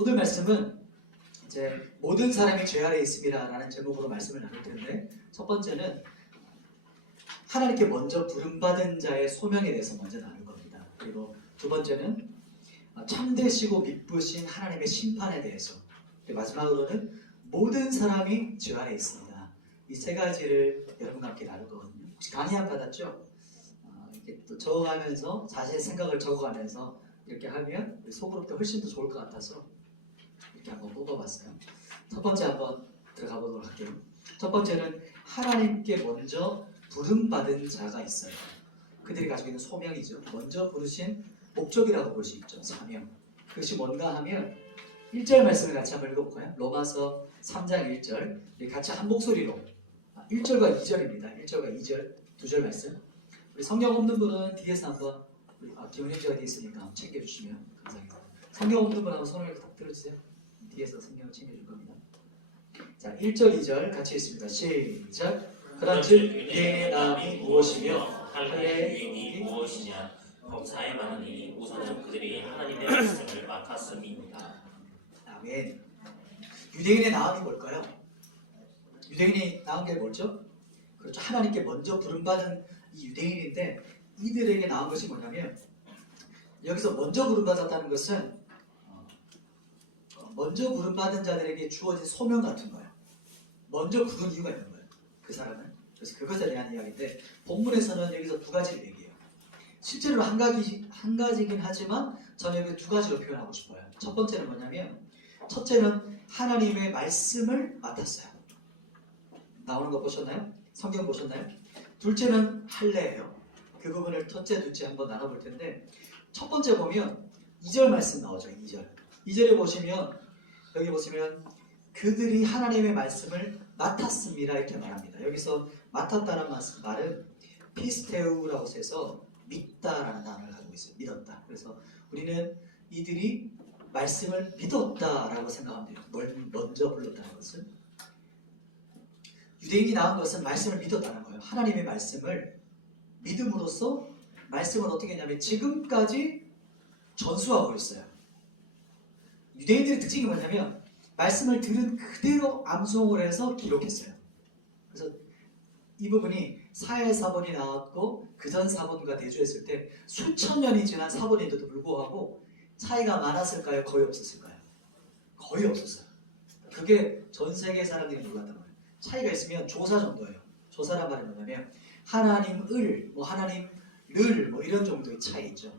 오늘 말씀은 이제 모든 사람이 죄 아래 있음이라는 제목으로 말씀을 나눌 텐데, 첫 번째는 하나님께 먼저 부름받은 자의 소명에 대해서 먼저 나눌 겁니다. 그리고 두 번째는 참되시고 미쁘신 하나님의 심판에 대해서, 그리고 마지막으로는 모든 사람이 죄 아래 있습니다. 이 세 가지를 여러분과 함께 나눌 거거든요. 혹시 강의 안 받았죠? 이렇게 또 적어가면서 자신의 생각을 적어가면서 이렇게 하면 속으로부터 훨씬 더 좋을 것 같아서 이렇게 한번 뽑아봤어요. 첫 번째 한번 들어가 보도록 할게요. 첫 번째는 하나님께 먼저 부름받은 자가 있어요. 그들이 가지고 있는 소명이죠. 먼저 부르신 목적이라고 볼 수 있죠. 사명. 그것이 뭔가 하면 1절 말씀을 같이 한번 읽어볼까요? 로마서 3장 1절. 같이 한 목소리로 1절과 2절입니다. 1절과 2절, 2절 말씀. 우리 성경 없는 분은 뒤에서 한번, 기훈현지가 뒤에 있으니까 챙겨주시면 감사하겠습니다. 성경 없는 분 한번 손을 딱 들어주세요. 뒤에서 성경을 챙겨줄 겁니다. 자, 1절, 2절 같이 읽습니다. 시작. 그런즉 유대인의 나음이 무엇이며 할례의 유익이 무엇이냐? 범사에 많으니 우선은 그들이 하나님의 말씀을 맡았음입니다. 아멘. 유대인의 나음이 뭘까요? 유대인이 나온 게 뭐죠? 그렇죠. 하나님께 먼저 부름받은 이 유대인인데, 이들에게 나온 것이 뭐냐면, 여기서 먼저 부름받았다는 것은 먼저 부름받은 자들에게 주어진 소명 같은 거예요. 먼저 부른 이유가 있는 거예요. 그 사람은. 그래서 그것에 대한 이야기인데, 본문에서는 여기서 두 가지를 얘기해요. 실제로 한 가지긴 하지만 저는 여기 두 가지로 표현하고 싶어요. 첫 번째는 뭐냐면, 첫째는 하나님의 말씀을 맡았어요. 나오는 거 보셨나요? 성경 보셨나요? 둘째는 할례예요. 그 부분을 첫째, 둘째 한번 나눠볼 텐데, 첫 번째 보면 2절 말씀 나오죠. 2절. 2절에 보시면, 여기 보시면 그들이 하나님의 말씀을 맡았습니다 이렇게 말합니다. 여기서 맡았다는 말은 피스테우라고 해서 믿다라는 단어를 가지고 있어요. 믿었다. 그래서 우리는 이들이 말씀을 믿었다라고 생각하면 돼요. 먼저 불렀다는 것은, 유대인이 나온 것은 말씀을 믿었다는 거예요. 하나님의 말씀을 믿음으로써 말씀은 어떻게 했냐면 지금까지 전수하고 있어요. 유대인들의 특징이 뭐냐면 말씀을 들은 그대로 암송을 해서 기록했어요. 그래서 이 부분이 사회 사본이 나왔고 그전 사본과 대조했을 때 수천 년이 지난 사본인데도 불구하고 차이가 많았을까요? 거의 없었을까요? 거의 없었어요. 그게 전 세계 사람들이 놀랐단 말이에요. 차이가 있으면 조사 정도예요. 조사란 말이 뭐냐면 하나님을, 하나님을 이런 정도의 차이 있죠.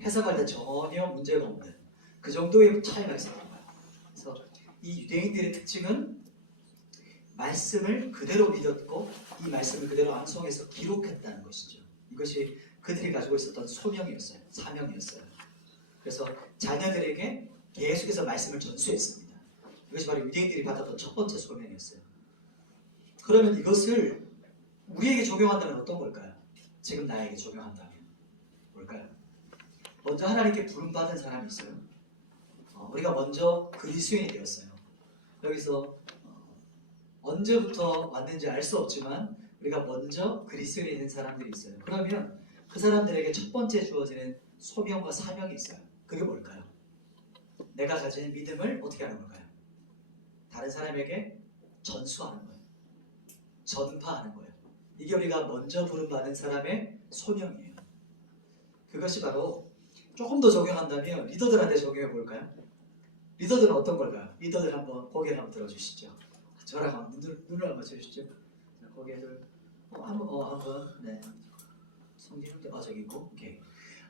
해석할 때 전혀 문제가 없는 그 정도의 차이가 있었던 거예요. 그래서 이 유대인들의 특징은 말씀을 그대로 믿었고 이 말씀을 그대로 암송해서 기록했다는 것이죠. 이것이 그들이 가지고 있었던 소명이었어요. 사명이었어요. 그래서 자녀들에게 계속해서 말씀을 전수했습니다. 이것이 바로 유대인들이 받았던 첫 번째 소명이었어요. 그러면 이것을 우리에게 적용한다면 어떤 걸까요? 지금 나에게 적용한다면 뭘까요? 먼저 하나님께 부름받은 사람이 있어요. 우리가 먼저 그리스도인이 되었어요. 여기서 언제부터 왔는지 알 수 없지만 우리가 먼저 그리스도인이 된 사람들이 있어요. 그러면 그 사람들에게 첫 번째 주어지는 소명과 사명이 있어요. 그게 뭘까요? 내가 가진 믿음을 어떻게 하는 걸까요? 다른 사람에게 전수하는 거예요. 전파하는 거예요. 이게 우리가 먼저 부름받은 사람의 소명이에요. 그것이 바로 조금 더 적용한다면 리더들한테 적용해 볼까요? 리더들은 어떤 걸까요? 리더들 한번 고개를 한번 들어주시죠. 저랑 한번 눈을 한번 쳐주시죠. 자, 고개를 한번 네. 성진훈 저기 있고, 오케이.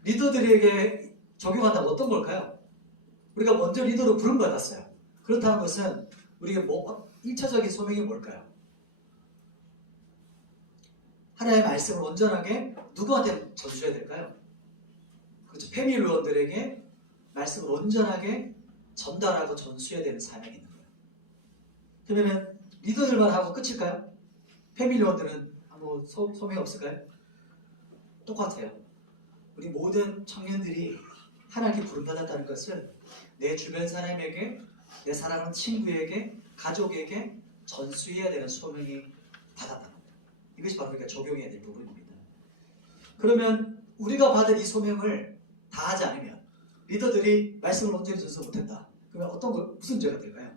리더들에게 적용한다면 어떤 걸까요? 우리가 먼저 리더로 부름받았어요. 그렇다는 것은 우리가 1차적인 소명이 뭘까요? 하나님의 말씀을 온전하게 누구한테 전수해야 될까요? 그렇죠. 패밀리원들에게 말씀을 온전하게 전달하고 전수해야 되는 사명이 있는 거예요. 그러면 리더들만 하고 끝일까요? 패밀리원들은 아무 소명이 없을까요? 똑같아요. 우리 모든 청년들이 하나님께 부름받았다는 것은 내 주변 사람에게, 내 사랑하는 친구에게, 가족에게 전수해야 되는 소명이 받았다는 거예요. 이것이 바로 우리가 적용해야 될 부분입니다. 그러면 우리가 받은 이 소명을 다 하지 않으면, 리더들이 말씀을 온전히 전수 못했다. 그러면 어떤 거 무슨 죄가 될까요?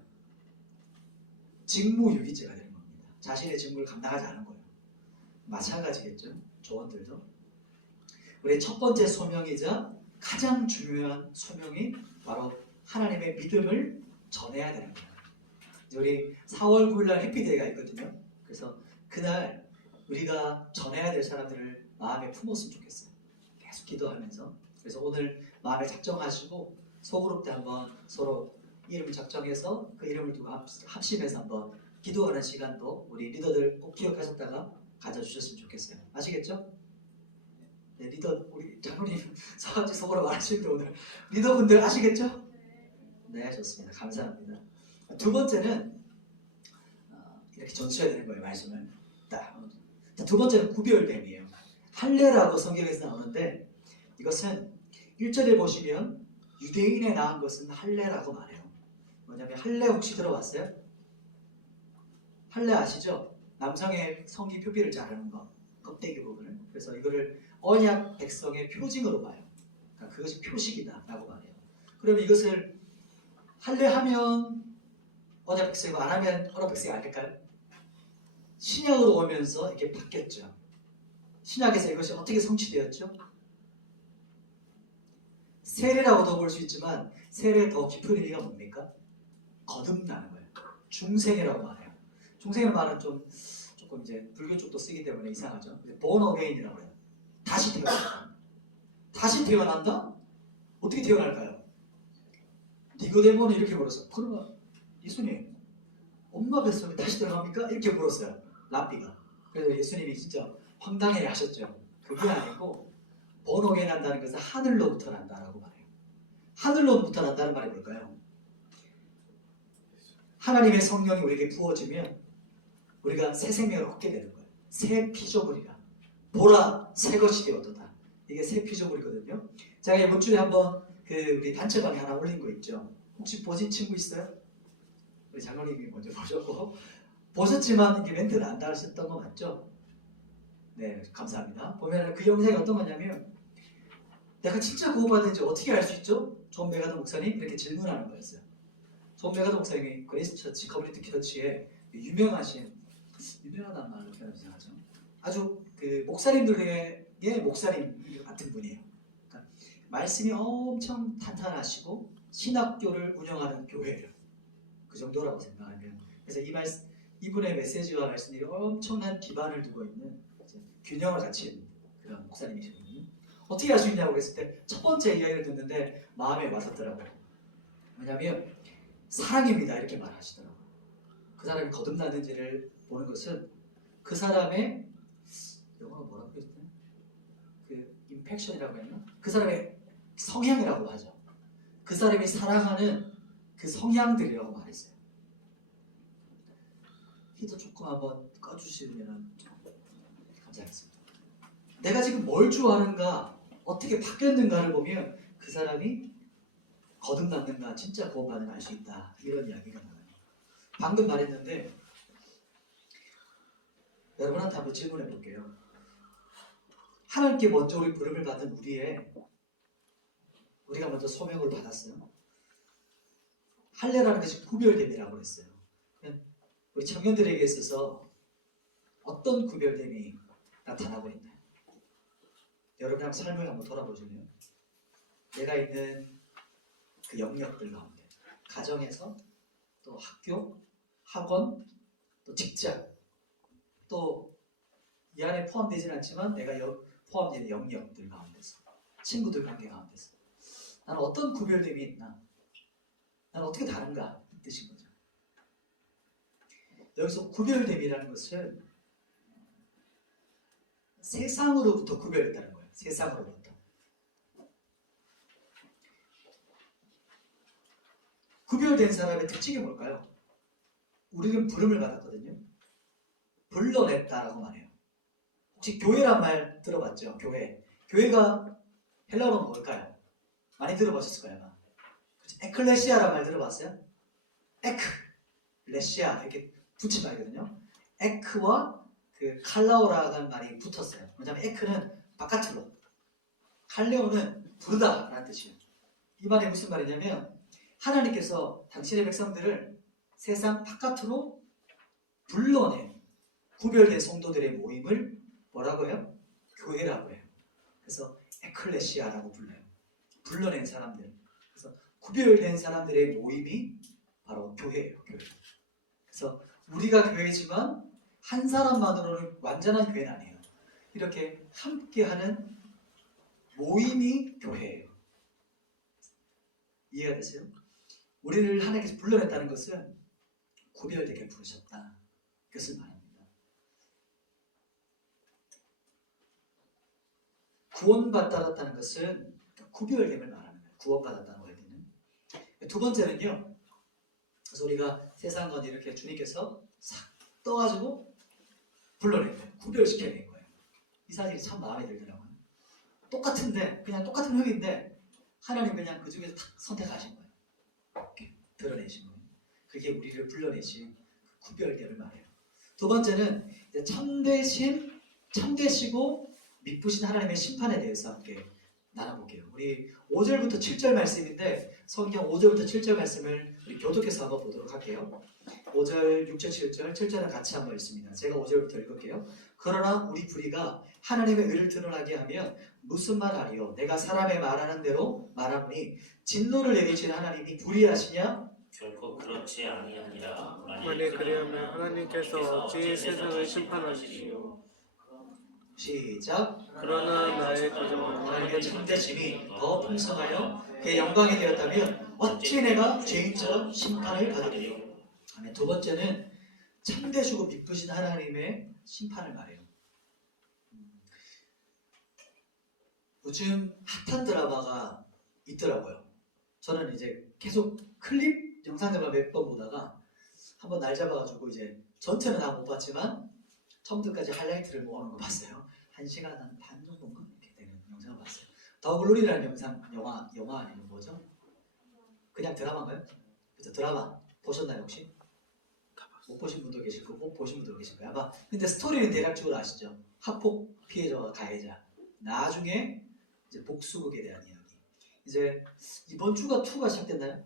직무유기죄가 되는 겁니다. 자신의 직무를 감당하지 않은 거예요. 마찬가지겠죠. 조언들도. 우리 첫 번째 소명이자 가장 중요한 소명이 바로 하나님의 믿음을 전해야 되는 거예요. 우리 4월 9일 날 해피데이가 있거든요. 그래서 그날 우리가 전해야 될 사람들을 마음에 품었으면 좋겠어요. 계속 기도하면서. 그래서 오늘 마음에 작정하시고 소그룹 때 한번 서로 이름을 작정해서 그 이름을 두고 합심해서 한번 기도하는 시간도 우리 리더들 꼭 기억하셨다가 가져주셨으면 좋겠어요. 아시겠죠? 네, 리더 우리 장로님 서같이 속으로 말하시는데 오늘 리더분들 아시겠죠? 네, 좋습니다. 감사합니다. 두 번째는 이렇게 전수해야 되는 거예요. 말씀을 딱. 두 번째는 구별됨이에요. 할례라고 성경에서 나오는데 이것은 1절에 보시면 유대인에 나온 것은 할례라고 말해요. 뭐냐면 할례 혹시 들어봤어요? 할례 아시죠? 남성의 성기 표피를 자르는 거, 껍데기 부분을. 그래서 이거를 언약 백성의 표징으로 봐요. 그러니까 그것이 표식이다라고 말해요. 그러면 이것을 할례하면 언약 백성이고 안 하면 언약 백성이 안 될까요? 신약으로 오면서 이게 바뀌었죠. 신약에서 이것이 어떻게 성취되었죠? 세례라고도 볼 수 있지만 세례의 더 깊은 의미가 뭡니까? 거듭나는 거예요. 중생이라고 말해요. 중생이라는 말은 조금 이제 불교 쪽도 쓰기 때문에 이상하죠. born again이라고 해요. 다시 태어난다. 다시 태어난다? 어떻게 태어날까요? 니고데모는 이렇게 물었어. 그러면 예수님, 엄마 뱃속에 다시 들어갑니까? 이렇게 물었어요. 랍비가. 그래서 예수님이 진짜 황당해 하셨죠. 그게 아니고 born again 한다는 것은 하늘로부터 난다라고 말해요. 하늘로부터 난다는 말이 뭘까요? 하나님의 성령이 우리에게 부어지면 우리가 새 생명을 얻게 되는 거예요. 새 피조물이라. 보라 새 것이 되었도다. 이게 새 피조물이거든요. 제가 이번 주에 한번 우리 단체방에 하나 올린 거 있죠. 혹시 보신 친구 있어요? 우리 장로님이 먼저 보셨고 보셨지만 이게 멘트를 안 달으셨던 거 맞죠? 네, 감사합니다. 보면 그 영상이 어떤 거냐면 내가 진짜 구원받은지 어떻게 알 수 있죠? 존 메가더 목사님 이렇게 질문하는 거였어요. 존 메가더 목사님이 그레이스 처치, 커뮤니티 처치에 유명하다는 말로 표현하죠. 아주 그 목사님들의 목사님 같은 분이에요. 그러니까 말씀이 엄청 탄탄하시고 신학교를 운영하는 교회예요. 그 정도라고 생각하면 그래서 이분의 메시지와 말씀이 엄청난 기반을 두고 있는 균형을 갖춘 그런 목사님이시거든요. 어떻게 알 수 있냐고 그랬을 때 첫 번째 이야기를 듣는데 마음에 와닿더라고요. 왜냐하면 사랑입니다 이렇게 말하시더라고요. 그 사람이 거듭났는지를 보는 것은 그 사람의 영어로 뭐라고 그랬어요? 그 임팩션이라고 했나? 그 사람의 성향이라고 하죠. 그 사람이 사랑하는 그 성향들이라고 말했어요. 히터 조금 한번 꺼주시면 감사하겠습니다. 내가 지금 뭘 좋아하는가, 어떻게 바뀌었는가를 보면 그 사람이 거듭났는가, 진짜 구원받는 알 수 있다. 이런 이야기가 나와요. 방금 말했는데 여러분한테 한번 질문해 볼게요. 하나님께 먼저 우리 부름을 받은 우리가 먼저 소명을 받았어요. 할례라는 것이 구별됨이라고 했어요. 우리 청년들에게 있어서 어떤 구별됨이 나타나고 있나요? 여러분 한번 삶을 한번 돌아보시면 내가 있는 그 영역들 가운데 가정에서 또 학교, 학원, 또 직장 또 이 안에 포함되지는 않지만 내가 포함되는 영역들 가운데서 친구들 관계 가운데서 나는 어떤 구별됨이 있나? 나는 어떻게 다른가? 이 뜻인 거죠. 여기서 구별됨이라는 것은 세상으로부터 구별했다는 거예요. 세상으로부터. 구별된 사람의 특징이 뭘까요? 우리는 부름을 받았거든요. 불러냈다라고 말해요. 혹시 교회란 말 들어봤죠? 교회가 헬라어로 뭘까요? 많이 들어보셨을 거예요. 아마. 에클레시아란 말 들어봤어요? 에크, 레시아 이렇게 붙인 말이거든요. 에크와 그 칼라오라는 말이 붙었어요. 왜냐하면 에크는 바깥으로, 칼레오는 부르다라는 뜻이에요. 이 말이 무슨 말이냐면 하나님께서 당신의 백성들을 세상 바깥으로 불러낸 구별된 성도들의 모임을 뭐라고 해요? 교회라고 해요. 그래서 에클레시아라고 불러요. 불러낸 사람들. 그래서 구별된 사람들의 모임이 바로 교회예요. 교회. 그래서 우리가 교회지만 한 사람만으로는 완전한 교회는 아니에요. 이렇게 함께하는 모임이 교회예요. 이해가 되세요? 우리를 하나님께서 불러냈다는 것은 구별되게 부르셨다. 그것을 말합니다. 구원받았다는 것은 구별됨을 말하는 거예요. 구원받았다는 원리는. 두 번째는요. 그래서 우리가 세상과 이렇게 주님께서 싹 떠가지고 불러낸 거예요. 구별시켜낸 거예요. 이 사실이 참 마음에 들더라고요. 똑같은데 그냥 똑같은 흙인데 하나님 그냥 그 중에서 탁 선택하신 거예요. 이렇게 드러내신 거예요. 그게 우리를 불러내신 구별됨을 말해요. 두 번째는 이제 참되시고 미쁘신 하나님의 심판에 대해서 함께 나눠볼게요. 우리 5절부터 7절 말씀인데 성경 5절부터 7절 말씀을 우리 교독해서 한번 보도록 할게요. 5절, 6절, 7절, 7절은 같이 한번 읽습니다. 제가 5절부터 읽을게요. 그러나 우리 불의가 하나님의 의를 드러나게 하면 무슨 말하리요? 내가 사람의 말하는 대로 말하노니 진노를 내리시는 하나님이 불의하시냐? 결코 그렇지 아니하니라. 만일 그리하면 하나님께서 어찌 세상을 심판하시리요. 시작. 그러나 나의 가정은 하나님의 참되심이 더 풍성하여 그의 영광이 되었다면 어찌 내가 죄인처럼 심판을 받으리요. 아멘. 두 번째는 참되시고 미쁘신 하나님의 심판을 말해요. 요즘 핫한 드라마가 있더라고요. 저는 이제 계속 클립 영상들만 몇 번 보다가 한번 날 잡아가지고 이제 전체는 다 못 봤지만 처음부터까지 하이라이트를 모아놓은 거 봤어요. 1시간 반 정도인가 이렇게 되는 영상을 봤어요. 더글로리라는 영화 아니면 뭐죠? 그냥 드라마인가요? 그죠? 드라마 보셨나요 혹시? 못 보신 분도 계실 거고 못 보신 분도 계실 거예요. 아마 근데 스토리는 대략적으로 아시죠? 학폭 피해자와 가해자. 나중에 이제 복수극에 대한 이야기. 이제 이번 주가 2가 시작됐나요?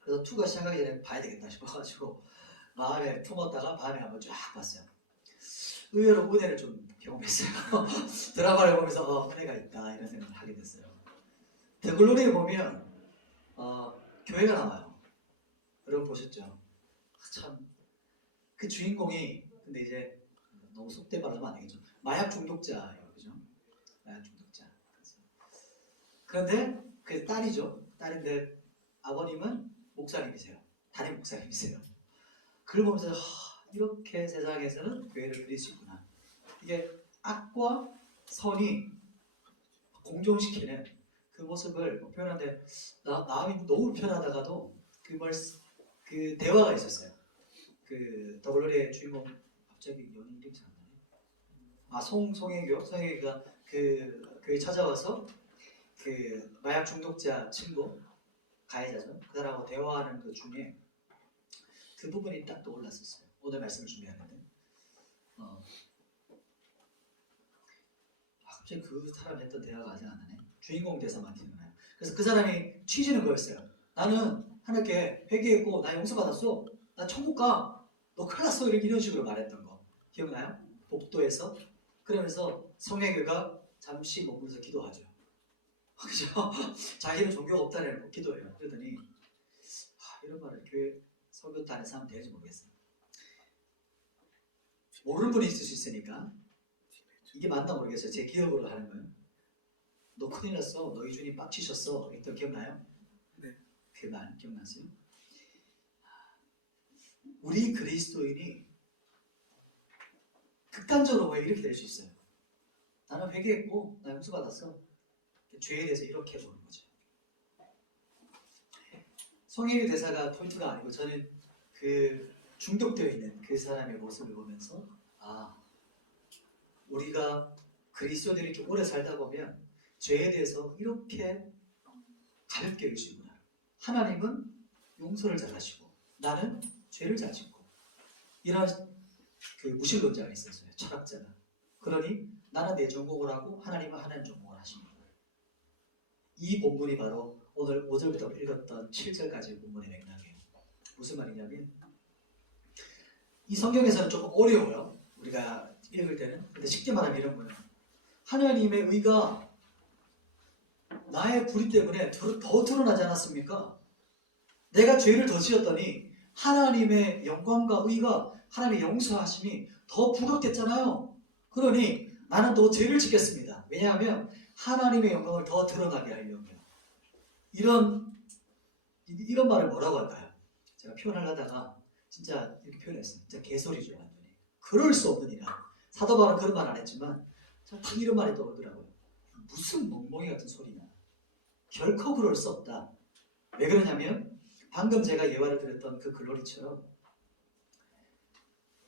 그래서 2가 시작하기 전에 봐야 되겠다 싶어가지고 마음에 품었다가 밤에 한번 쫙 봤어요. 의외로 은혜를 좀 경험했어요. 드라마를 보면서 은혜가 있다 이런 생각을 하게 됐어요. 더글로리를 보면 교회가 나와요. 여러분 보셨죠? 참 그 주인공이 근데 이제 너무 속대 말하면 안 되겠죠. 마약 중독자예요, 그죠? 마약 중독자. 그런데 그 딸이죠. 딸인데 아버님은 목사님이세요. 담임 목사님이세요. 그걸 보면서 이렇게 세상에서는 교회를 누릴 수 있구나. 이게 악과 선이 공존시키는 그 모습을 표현하는데 마음이 너무 불편하다가도 그 대화가 있었어요. 그 더글로리의 주인공 갑자기 연인 이름이 잘 안 나네. 송혜교가 그 교회 찾아와서 그 마약 중독자 친구 가해자죠. 그 사람하고 대화하는 그 중에 그 부분이 딱 떠올랐었어요. 오늘 말씀을 준비하는데 갑자기 그 사람이 했던 대화가 아직 안 나네. 주인공 대사만 기억나요. 그래서 그 사람이 취지는 거였어요. 나는 하나님께 회개했고 나 용서받았어. 나 천국 가. 너 큰일 났어. 이런 식으로 말했던 거 기억나요? 복도에서. 그러면서 성혜교가 잠시 머물러서 기도하죠. 그죠? 자기는 종교가 없다는 기도해요. 그러더니 이런 말을 교회 설교단에서 하면 되는지 모르겠어요. 모르는 분이 있을 수 있으니까 이게 맞나 모르겠어요. 제 기억으로 하는 거예요. 너 큰일 났어. 너희 주님 빡치셨어. 했던 기억나요? 네. 그 말 기억나세요? 우리 그리스도인이 극단적으로 왜 이렇게 될 수 있어요? 나는 회개했고 나 용서받았어. 죄에 대해서 이렇게 보는 거죠. 성혜교 대사가 포인트가 아니고 저는 그 중독되어 있는 그 사람의 모습을 보면서 우리가 그리스도인들이 좀 오래 살다 보면 죄에 대해서 이렇게 가볍게 여기시구나. 하나님은 용서를 잘 하시고 나는 죄를 잘 짓고 이런 그 무신론자가 있었어요. 철학자가. 그러니 나는 내 전공을 하고 하나님은 하나님 전공을 하십니다. 이 본문이 바로 오늘 5절부터 읽었던 7절까지 본문의 맥락이에요. 무슨 말이냐면 이 성경에서는 조금 어려워요. 우리가 읽을 때는. 근데 쉽게 말하면 이런 거예요. 하나님의 의가 나의 불의 때문에 더 드러나지 않았습니까? 내가 죄를 더 지었더니 하나님의 영광과 의가 하나님의 용서하심이 더 부각됐잖아요. 그러니 나는 또 죄를 짓겠습니다. 왜냐하면 하나님의 영광을 더 드러나게 하려고요. 이런 말을 뭐라고 할까요? 제가 표현하려다가 진짜 이렇게 표현했어요. 진짜 개소리죠, 완전히. 그럴 수 없는 일이라. 사도 바울은 그런 말 안 했지만 딱 이런 말이 떠오르더라고요. 무슨 멍멍이 같은 소리냐. 결코 그럴 수 없다. 왜 그러냐면 방금 제가 예화를 드렸던 그 글로리처럼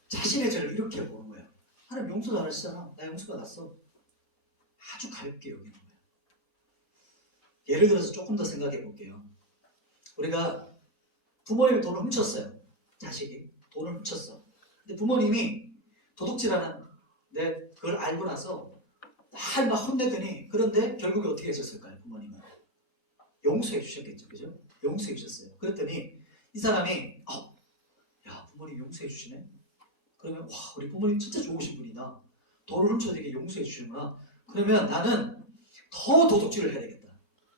자신의 죄를 이렇게 보는 거예요. 하나님 용서 잘하시잖아. 나 용서 받았어. 아주 가볍게 여기는 거예요. 예를 들어서 조금 더 생각해 볼게요. 우리가 부모님이 돈을 훔쳤어요. 자식이 돈을 훔쳤어. 근데 부모님이 도둑질하는데 그걸 알고 나서 날 막 혼내더니 그런데 결국에 어떻게 하셨을까요? 부모님은 용서해 주셨겠죠. 그죠? 용서해 주셨어요. 그랬더니 이 사람이 야 부모님 용서해 주시네? 그러면 와 우리 부모님 진짜 좋으신 분이다. 돈을 훔쳐도 이게 용서해 주시는구나. 그러면 나는 더 도둑질을 해야 되겠다.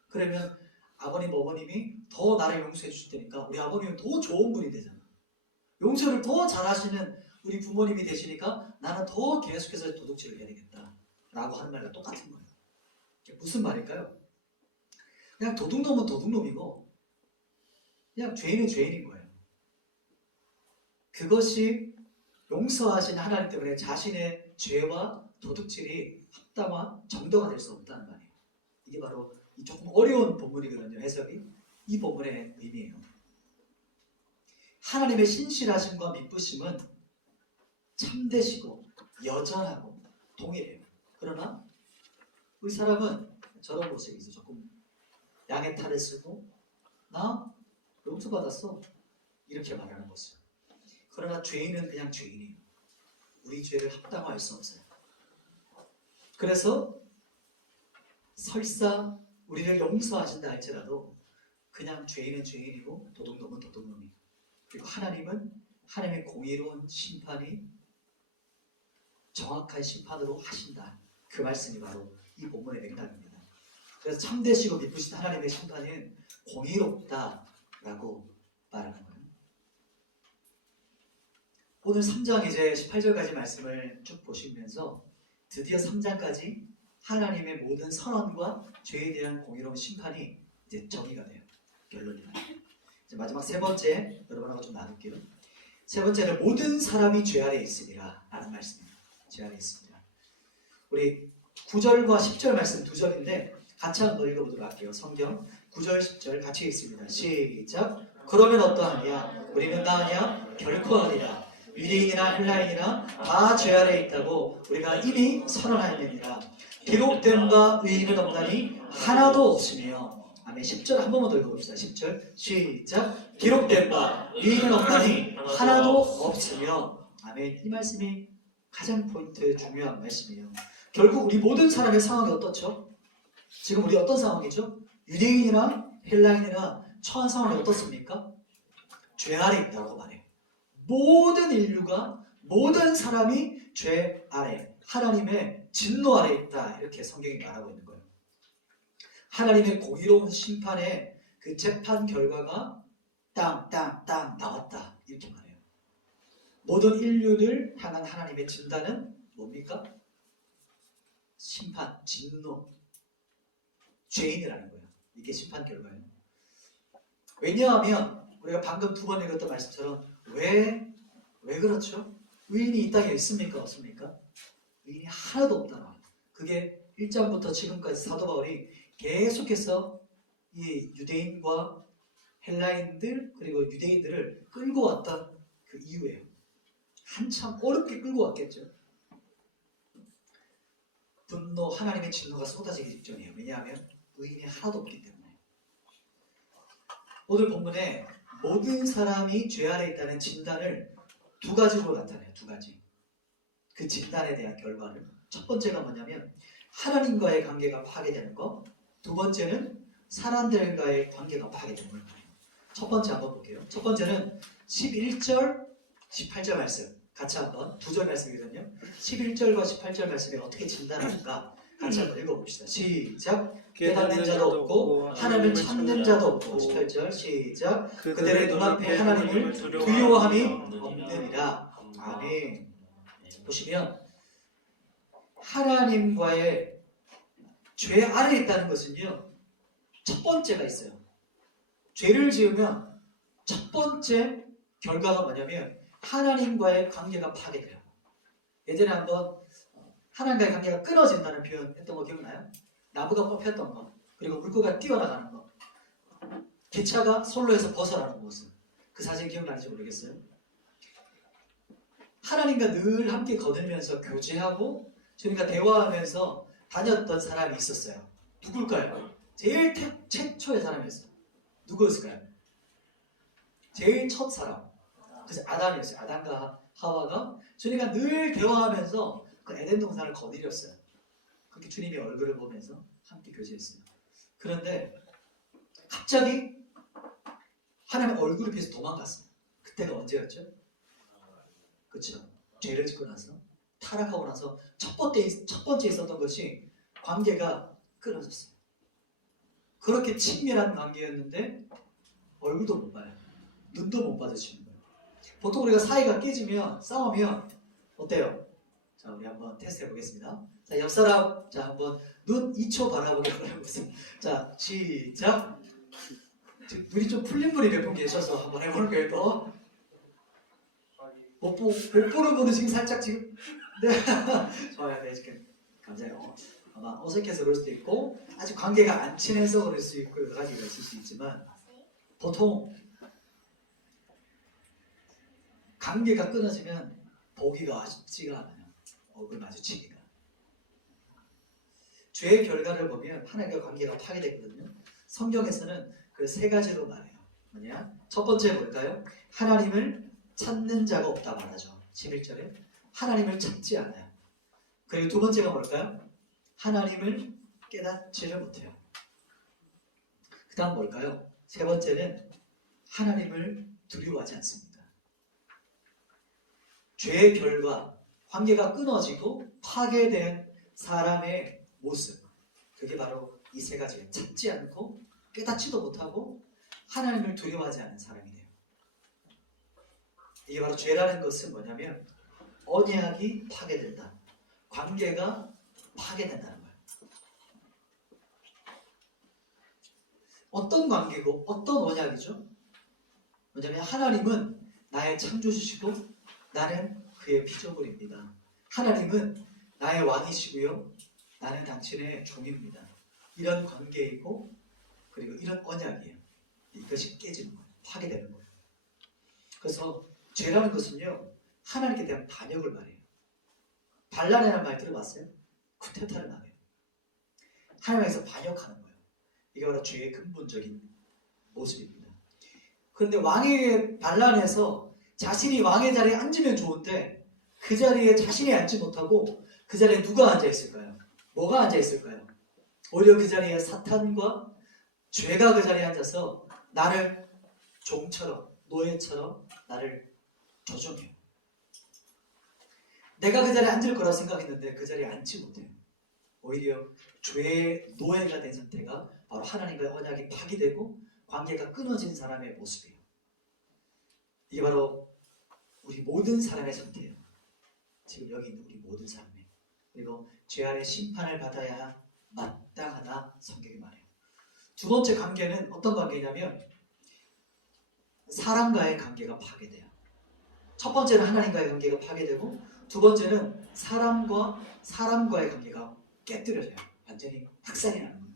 그러면 아버님 어머님이 더 나를 용서해 주실 테니까 우리 아버님은 더 좋은 분이 되잖아. 용서를 더 잘하시는 우리 부모님이 되시니까 나는 더 계속해서 도둑질을 해야 되겠다 라고 하는 말과 똑같은 거예요. 이게 무슨 말일까요? 그냥 도둑놈은 도둑놈이고 그냥 죄인은 죄인인 거예요. 그것이 용서하신 하나님 때문에 자신의 죄와 도둑질이 합당화, 정도가 될 수 없다는 말이에요. 이게 바로 이 조금 어려운 본문이거든요. 해석이. 이 본문의 의미예요. 하나님의 신실하심과 미쁘심은 참되시고 여전하고 동일해요. 그러나 우리 사람은 저런 모습이죠. 조금 양의 탈을 쓰고 나 용서받았어 이렇게 말하는 모습. 그러나 죄인은 그냥 죄인이에요. 우리 죄를 합당화할 수 없어요. 그래서 설사 우리를 용서하신다 할지라도 그냥 죄인은 죄인이고 도둑놈은 도둑놈이에요. 그리고 하나님은 하나님의 공의로운 심판이 정확한 심판으로 하신다. 그 말씀이 바로 이 본문의 맥락입니다. 그래서 참되시고 미쁘신 하나님의 심판은 공의롭다라고 말하는 거예요. 오늘 3장 이제 18절까지 말씀을 쭉 보시면서 드디어 3장까지 하나님의 모든 선언과 죄에 대한 공의로운 심판이 이제 정의가 돼요. 결론이 나요. 이제 마지막 세 번째 여러분하고 좀 나눌게요. 세 번째는 모든 사람이 죄 아래 있으리라 라는 말씀입니다. 죄 아래 있습니다. 우리 9절과 10절 말씀 두 절인데 같이 한번 읽어보도록 할게요. 성경 9절 10절 같이 읽습니다. 시작. 그러면 어떠하냐? 우리는 다 아니야? 결코 아니라. 유대인이나 헬라인이나 다 죄 아래 있다고 우리가 이미 선언하였느니라. 기록된 바 의인은 없나니 하나도 없으며. 아멘. 10절 한 번만 더 읽어봅시다. 10절 시작. 기록된 바 의인은 없나니 하나도 없으며. 아멘. 이 말씀이 가장 포인트 중요한 말씀이에요. 결국 우리 모든 사람의 상황이 어떻죠? 지금 우리 어떤 상황이죠? 유대인이나 헬라인이나 처한 상황이 어떻습니까? 죄 아래 있다고 말해요. 모든 인류가 모든 사람이 죄 아래 하나님의 진노 아래 있다 이렇게 성경이 말하고 있는 거예요. 하나님의 공의로운 심판의 그 재판 결과가 땅 나왔다 이렇게 말해요. 모든 인류를 향한 하나님의 진단은 뭡니까? 심판, 진노, 죄인이라는 거예요. 이게 심판 결과예요. 왜냐하면 우리가 방금 두 번 읽었던 말씀처럼 왜 그렇죠? 의인이 이 땅에 있습니까? 없습니까? 의인이 하나도 없다. 그게 1장부터 지금까지 사도 바울이 계속해서 이 유대인과 헬라인들 그리고 유대인들을 끌고 왔던 그 이유예요. 한참 어렵게 끌고 왔겠죠. 분노, 하나님의 진노가 쏟아지기 직전이에요. 왜냐하면 의인이 하나도 없기 때문에. 오늘 본문에 모든 사람이 죄 아래 있다는 진단을 두 가지로 나타내요. 두 가지. 그 진단에 대한 결과를. 첫 번째가 뭐냐면 하나님과의 관계가 파괴되는 것. 두 번째는 사람들과의 관계가 파괴되는 거예요. 첫 번째 한번 볼게요. 첫 번째는 11절, 18절 말씀. 같이 한번 두 절 말씀이거든요. 11절과 18절 말씀이 어떻게 진단하는가 같이 한번 읽어봅시다. 시작. 깨닫는 자도 없고 하나님을 찾는 자도 없고 18절 시작. 그들의 눈앞에 하나님을 두려워함이 없느니라. 아멘. 보시면 하나님과의 죄 아래에 있다는 것은요, 첫 번째가 있어요. 죄를 지으면 첫 번째 결과가 뭐냐면 하나님과의 관계가 파괴돼요. 예전에 한번 하나님과의 관계가 끊어진다는 표현 했던 거 기억나요? 나무가 뽑혔던 거, 그리고 물고기가 뛰어나가는 거, 기차가 선로에서 벗어나는 모습. 그 사진 기억나는지 모르겠어요. 하나님과 늘 함께 거들면서 교제하고 주님과 대화하면서 다녔던 사람이 있었어요. 누굴까요? 제일 최초의 사람이었어요. 누구였을까요? 제일 첫 사람. 그래서 아담이었어요. 아담과 하와가 주님과 늘 대화하면서 그 에덴 동산을 거느렸어요. 그렇게 주님의 얼굴을 보면서 함께 교제했어요. 그런데 갑자기 하나님의 얼굴을 피해서 도망갔어요. 그때가 언제였죠? 그렇죠. 죄를 짓고 나서 타락하고 나서 첫 번째 있었던 것이 관계가 끊어졌어요. 그렇게 친밀한 관계였는데 얼굴도 못 봐요. 눈도 못 마주치는 거예요. 보통 우리가 사이가 깨지면 싸우면 어때요? 자, 우리 한번 테스트 해보겠습니다. 자, 옆 사람 자 한번 눈 2초 바라보게 해보겠습니다. 자, 시작. 눈이 좀 풀린 분이 몇 분 계셔서 한번 해보는 거예요. 또 못 보는 분은 지금 살짝 지금 네 좋아요. 네, 지금 감사해요. 아마 어색해서 그럴 수도 있고 아직 관계가 안 친해서 그럴 수 있고 여러 가지가 있을 수 있지만 보통 관계가 끊어지면 보기가 아쉽지가 않아요. 얼굴 마주치기가. 죄의 결과를 보면 하나님과 관계가 파괴됐거든요. 성경에서는 그 세 가지로 말해요. 뭐냐? 첫 번째 뭘까요? 하나님을 찾는 자가 없다 말하죠. 11절에 하나님을 찾지 않아요. 그리고 두 번째가 뭘까요? 하나님을 깨닫지를 못해요. 그 다음 뭘까요? 세 번째는 하나님을 두려워하지 않습니다. 죄의 결과, 관계가 끊어지고 파괴된 사람의 모습, 그게 바로 이 세 가지예요. 찾지 않고 깨닫지도 못하고 하나님을 두려워하지 않는 사람이 돼요. 이게 바로 죄라는 것은 뭐냐면 언약이 파괴된다. 관계가 파괴된다는 거예요. 어떤 관계고 어떤 언약이죠? 뭐냐면 하나님은 나의 창조주시고 나는 그의 피조물입니다. 하나님은 나의 왕이시고요. 나는 당신의 종입니다. 이런 관계이고 그리고 이런 언약이에요. 이것이 깨지는 거예요. 파괴되는 거예요. 그래서 죄라는 것은요. 하나님께 대한 반역을 말해요. 반란이라는 말 들어봤어요? 쿠데타를 말해요. 하나님에서 반역하는 거예요. 이게 바로 죄의 근본적인 모습입니다. 그런데 왕의 반란에서 자신이 왕의 자리에 앉으면 좋은데 그 자리에 자신이 앉지 못하고 그 자리에 누가 앉아 있을까요? 뭐가 앉아 있을까요? 오히려 그 자리에 사탄과 죄가 그 자리에 앉아서 나를 종처럼 노예처럼 나를 조종해요. 내가 그 자리에 앉을 거라 생각했는데 그 자리에 앉지 못해요. 오히려 죄의 노예가 된 상태가 바로 하나님과의 언약이 파기되고 관계가 끊어진 사람의 모습이에요. 이게 바로 우리 모든 사람의 상태예요. 지금 여기 있는 우리 모든 사람이. 그리고 죄 아래 심판을 받아야 마땅하다 성경이 말해요. 두 번째 관계는 어떤 관계냐면 사람과의 관계가 파괴돼요. 첫 번째는 하나님과의 관계가 파괴되고 두 번째는 사람과의 관계가 깨뜨려져요. 완전히 학살이 나는 거예요.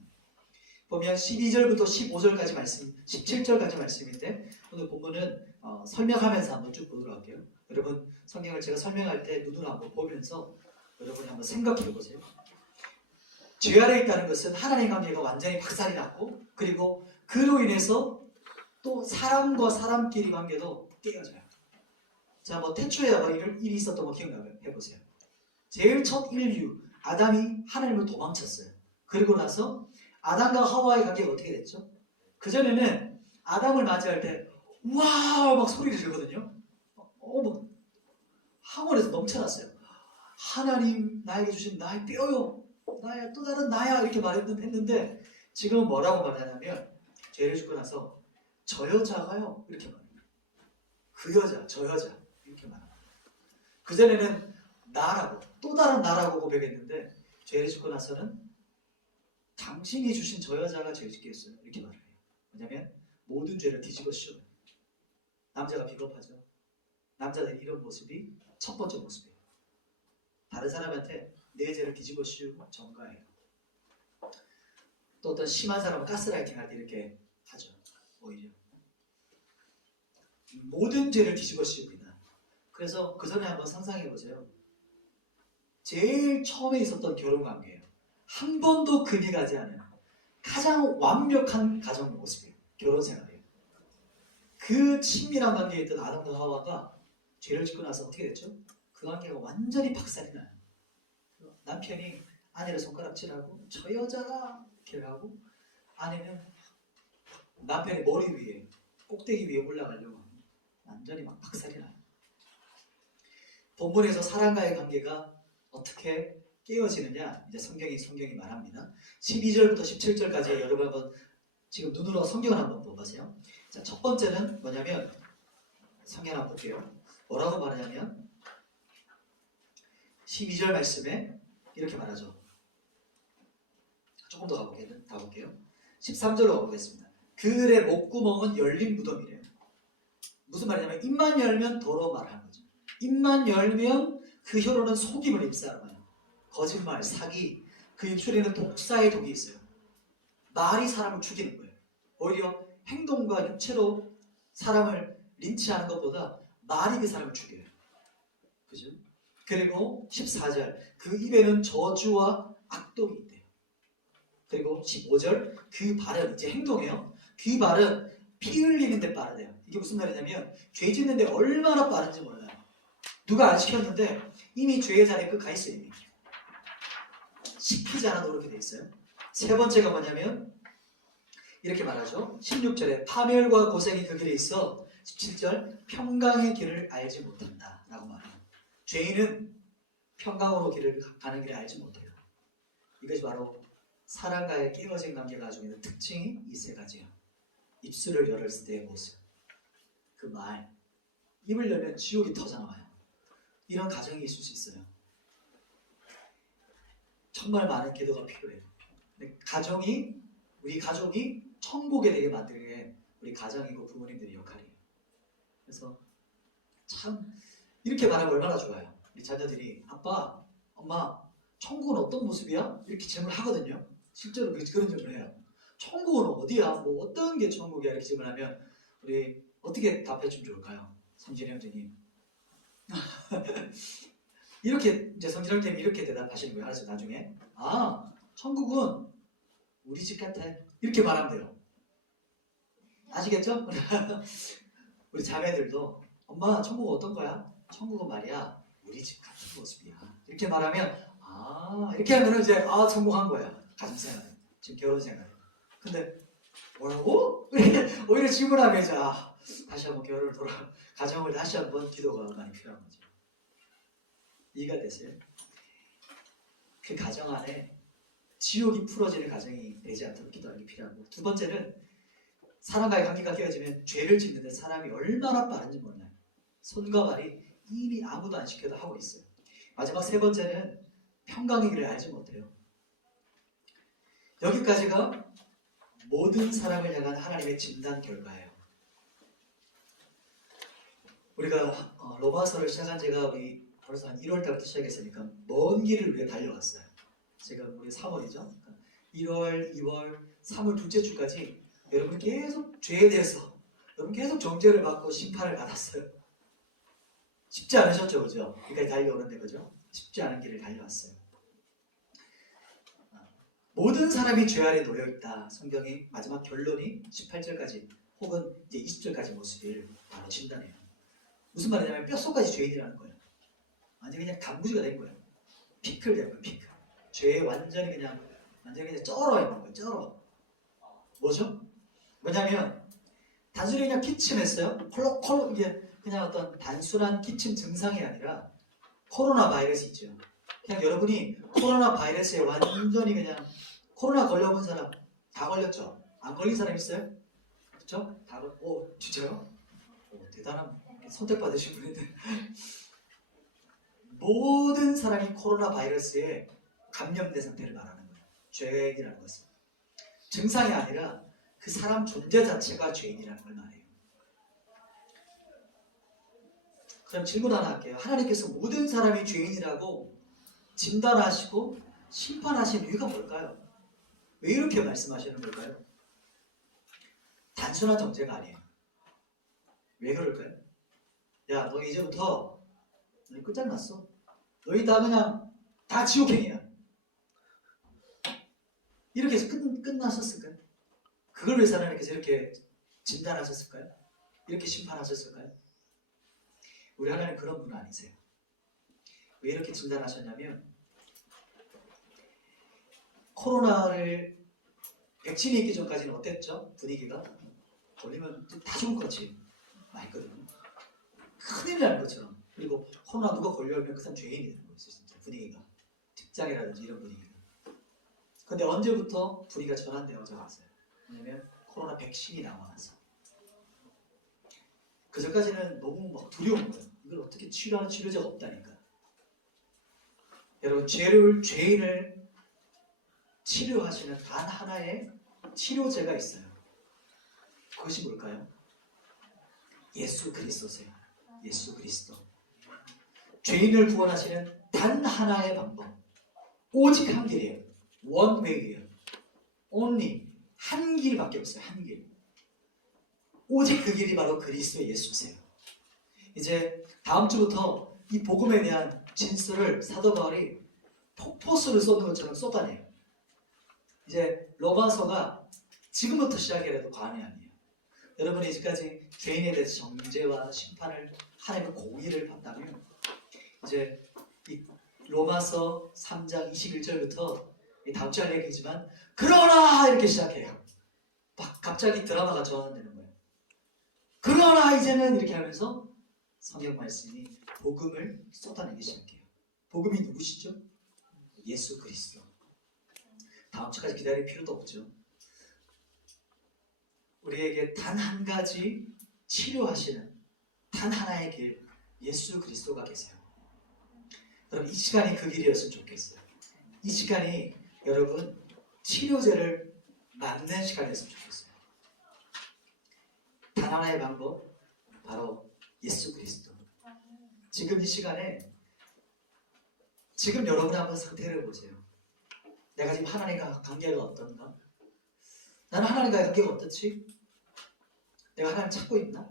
보면 12절부터 15절까지 말씀, 17절까지 말씀인데 오늘 본문은 설명하면서 한번 쭉 보도록 할게요. 여러분 성경을 제가 설명할 때 눈으로 한번 보면서 여러분이 한번 생각해 보세요. 죄 아래에 있다는 것은 하나님 관계가 완전히 박살이 났고 그리고 그로 인해서 또 사람과 사람끼리 관계도 깨어져요. 자, 뭐 태초에 일이 있었던 거 기억나게 해보세요. 제일 첫 인류 아담이 하나님을 도망쳤어요. 그리고 나서 아담과 하와의 관계가 어떻게 됐죠? 그전에는 아담을 맞이할 때 와우 막 소리를 지르거든요. 막 항원에서 넘쳐났어요. 하나님 나에게 주신 나의 뼈요, 나의 또 다른 나야 이렇게 말했는데 지금은 뭐라고 말하냐면 죄를 짓고 나서 저 여자가요 이렇게 말해요. 그 여자, 저 여자 이렇게 말합니다. 그전에는 나라고 또 다른 나라고 고백했는데 죄를 짓고 나서는 당신이 주신 저 여자가 죄 짓게 했어요 이렇게 말을 해요. 왜냐하면 모든 죄를 뒤집어 씌워요. 남자가 비겁하죠. 남자들 이런 모습이 첫 번째 모습이에요. 다른 사람한테 내 죄를 뒤집어 씌우고 전가해요. 또 어떤 심한 사람은 가스라이팅 할 때 이렇게 하죠. 오히려 모든 죄를 뒤집어 씌웁니다. 그래서 그 전에 한번 상상해 보세요. 제일 처음에 있었던 결혼 관계예요. 한 번도 금이 가지 않은 가장 완벽한 가정 모습이에요. 결혼 생활이에요. 그 친밀한 관계에 있던 아담과 하와가 죄를 짓고 나서 어떻게 됐죠? 그 관계가 완전히 박살이 나요. 남편이 아내를 손가락질하고 저 여자가 이렇게 하고 아내는 남편의 머리 위에 꼭대기 위에 올라가려고 하고 완전히 막 박살이 나요. 본문에서 사랑과의 관계가 어떻게 깨어지느냐 이제 성경이 말합니다. 12절부터 17절까지 여러분 한번 지금 눈으로 성경을 한번 보세요. 자, 첫 번째는 뭐냐면 성경 한번 볼게요. 뭐라고 말하냐면 12절 말씀에 이렇게 말하죠. 조금 더 가볼게요. 13절로 가보겠습니다. 그들의 목구멍은 열린 무덤이래요. 무슨 말이냐면 입만 열면 더러운 말을 하는 거죠. 입만 열면 그 혀로는 속임을 입사하는 거짓말, 사기, 그 입술에는 독사의 독이 있어요. 말이 사람을 죽이는 거예요. 오히려 행동과 육체로 사람을 린치하는 것보다 말이 그 사람을 죽여요. 그죠? 그리고 14절 그 입에는 저주와 악독이 있대요. 그리고 15절 그 발은 이제 행동이에요. 그 발은 피 흘리는 데 빠르대요. 이게 무슨 말이냐면 죄 짓는 데 얼마나 빠른지 몰라요. 누가 안 시켰는데 이미 죄의 자리에 끝 가 있어요. 이미. 시키지 않아도 그렇게 돼 있어요. 세 번째가 뭐냐면 이렇게 말하죠. 16절에 파멸과 고생이 그 길에 있어 17절 평강의 길을 알지 못한다 라고 말해요. 죄인은 평강으로 길을 가는 길을 알지 못해요. 이것이 바로 사람과의 깨어진 관계가 가지고 있는 특징이 이 세 가지예요. 입술을 열었을 때의 모습, 그 말, 입을 열면 지옥이 터져나와요. 이런 가정이 있을 수 있어요. 정말 많은 기도가 필요해요. 근데 우리 가족이 천국에 되게 만드는 게 우리 가정이고 부모님들의 역할이에요. 그래서 참 이렇게 말하면 얼마나 좋아요. 우리 자녀들이 아빠, 엄마, 천국은 어떤 모습이야? 이렇게 질문을 하거든요. 실제로 그런 질문을 해요. 천국은 어디야? 뭐 어떤 게 천국이야? 이렇게 질문하면 우리 어떻게 답해주면 좋을까요? 성진이 형제님. 이렇게 이제 성진이 형제님 이렇게 대답하시는 거예요. 알았죠? 나중에 천국은 우리 집 같아. 이렇게 말하면 돼요. 아시겠죠? 우리 자매들도 엄마 천국은 어떤 거야? 천국은 말이야 우리 집 같은 모습이야. 이렇게 말하면 이렇게 하면은 이제 성공한 거야. 가정생활, 지금 결혼생활. 근데 뭐라고? 오히려 질문하면 이제 다시 한번 가정을 다시 한번 기도가 많이 필요한 거죠. 이해가 되세요? 그 가정 안에 지옥이 풀어지는 가정이 되지 않도록 기도하기 필요하고, 두 번째는 사람과의 관계가 깨어지면 죄를 짓는데 사람이 얼마나 빠른지 몰라요. 손과 발이 이미 아무도 안 시켜도 하고 있어요. 마지막 세 번째는 평강의 길을 알지 못해요. 여기까지가 모든 사람을 향한 하나님의 진단 결과예요. 우리가 로마서를 시작한 지가 우리 벌써 한 1월 달부터 시작했으니까 먼 길을 우리가 달려왔어요. 지금 우리 3월이죠. 1월, 2월, 3월 둘째 주까지 여러분 계속 죄에 대해서 여러분 계속 정죄를 받고 심판을 받았어요. 쉽지 않으셨죠, 그죠? 여기까지 달려오는데, 그죠? 쉽지 않은 길을 달려왔어요. 모든 사람이 죄 아래 놓여 있다. 성경이 마지막 결론이 18절까지 혹은 이제 20절까지 모습을 바로 진단해요. 무슨 말이냐면 뼛속까지 죄인이라는 거예요. 완전히 그냥 단무지가 된 거예요. 피클 된 거예요. 피클. 죄에 완전히 그냥 완전히 그냥 쩔어 있는 거예요. 쩔어. 뭐죠? 뭐냐면 단순히 그냥 기침했어요. 콜록콜록 이게 그냥 어떤 단순한 기침 증상이 아니라 코로나 바이러스 있죠. 그냥 여러분이 코로나 바이러스에 완전히 그냥 코로나 걸려본 사람 다 걸렸죠? 안 걸린 사람 있어요? 그렇죠? 다 걸. 오 진짜요? 오, 대단한 선택받으신 분인데 모든 사람이 코로나 바이러스에 감염된 상태를 말하는 거예요. 죄인이라는 것은 증상이 아니라 그 사람 존재 자체가 죄인이라는 걸 말해요. 그럼 질문 하나 할게요. 하나님께서 모든 사람이 죄인이라고 진단하시고 심판하신 이유가 뭘까요? 왜 이렇게 말씀하시는 걸까요? 단순한 정죄가 아니에요. 왜 그럴까요? 야, 너 이제부터 너희 끝장났어. 너희 다 그냥 다 지옥행이야. 이렇게 해서 끝나셨을까요? 그걸 위해서 하나님께서 이렇게 진단하셨을까요? 이렇게 심판하셨을까요? 우리 하나님 그런 분 아니세요. 왜 이렇게 진단하셨냐면 코로나를 백신이 있기 전까지는 어땠죠? 분위기가 걸리면 다 죽을 것 같이 많았거든요. 큰일 날 것처럼. 그리고 코로나 누가 걸려오면 그 사람 죄인이 되는 거였어요. 진짜 분위기가. 직장이라든지 이런 분위기가. 근데 언제부터 분위기가 전환되어져 갔어요? 왜냐면 코로나 백신이 나와서. 그 전까지는 너무 막 두려운 거예요. 이걸 어떻게 치료하는 치료제가 없다니까. 여러분 죄인을 치료하시는 단 하나의 치료제가 있어요. 그것이 뭘까요? 예수 그리스도세요. 예수 그리스도. 죄인을 구원하시는 단 하나의 방법. 오직 한 길이에요. One way예요. Only. 한 길밖에 없어요. 한 길. 오직 그 길이 바로 그리스도 예수세요. 이제 다음 주부터 이 복음에 대한 진술을 사도 바울이 폭포수를 쏟는 것처럼 쏟아내요. 이제 로마서가 지금부터 시작이라도 과언이 아니에요. 여러분이 이제까지 죄인에 대해서 정죄와 심판을 하나님의 공의를 봤다면 이제 이 로마서 3장 21절부터 다음 주 할 얘기지만 그러나 이렇게 시작해요. 막 갑자기 드라마가 전환되는 거예요. 그러나 이제는 이렇게 하면서 성경 말씀이 복음을 쏟아내기 시작해요. 복음이 누구시죠? 예수 그리스도. 다음 주까지 기다릴 필요도 없죠. 우리에게 단 한 가지 치료하시는 단 하나의 길, 예수 그리스도가 계세요. 여러분 이 시간이 그 길이었으면 좋겠어요. 이 시간이 여러분 치료제를 맞는 시간이었으면 좋겠어요. 단 하나의 방법, 바로 예수 그리스도. 지금 이 시간에 지금 여러분 한번 상태를 보세요. 내가 지금 하나님과 관계가 어떤가? 나는 하나님과의 관계가 어떻지? 내가 하나님 찾고 있나?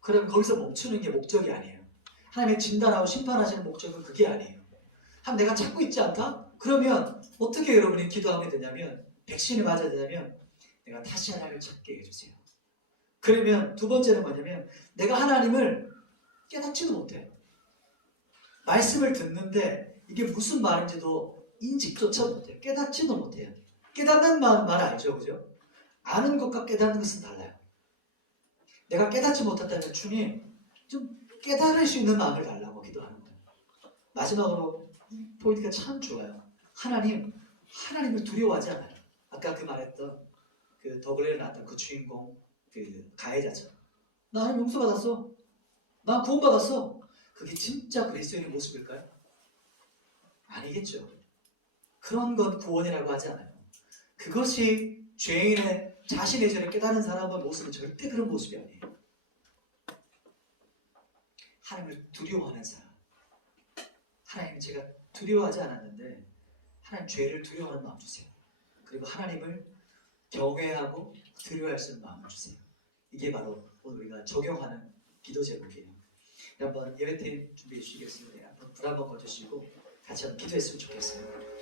그럼 거기서 멈추는 게 목적이 아니에요. 하나님의 진단하고 심판하시는 목적은 그게 아니에요. 하나님 내가 찾고 있지 않다? 그러면 어떻게 여러분이 기도하게 되냐면 백신을 맞아야 되냐면 내가 다시 하나님을 찾게 해주세요. 그러면 두 번째는 뭐냐면 내가 하나님을 깨닫지도 못해요. 말씀을 듣는데 이게 무슨 말인지도 인식조차 못해요. 깨닫지도 못해요. 깨닫는 말 알죠? 그죠? 아는 것과 깨닫는 것은 달라요. 내가 깨닫지 못했다면 주님 좀 깨달을 수 있는 마음을 달라고 기도하는 거예요. 마지막으로 포인트가 참 좋아요. 하나님을 두려워하지 않아요. 아까 그 말했던 그 더블에 나왔던 그 주인공 그 가해자처럼 나 하나님 용서받았어. 나 구원받았어. 그게 진짜 그리스도인의 모습일까요? 아니겠죠. 그런 건 구원이라고 하지 않아요. 그것이 죄인의 자신의 죄를 깨달은 사람의 모습은 절대 그런 모습이 아니에요. 하나님을 두려워하는 사람. 하나님 제가 두려워하지 않았는데 하나님 죄를 두려워하는 마음 주세요. 그리고 하나님을 경외하고 두려워할 수 있는 마음을 주세요. 이게 바로 오늘 우리가 적용하는 기도 제목이에요. 한번 예배팀 준비해 주시겠습니다. 한번 불 한번 꺼주시고 같이 한번 기도했으면 좋겠어요.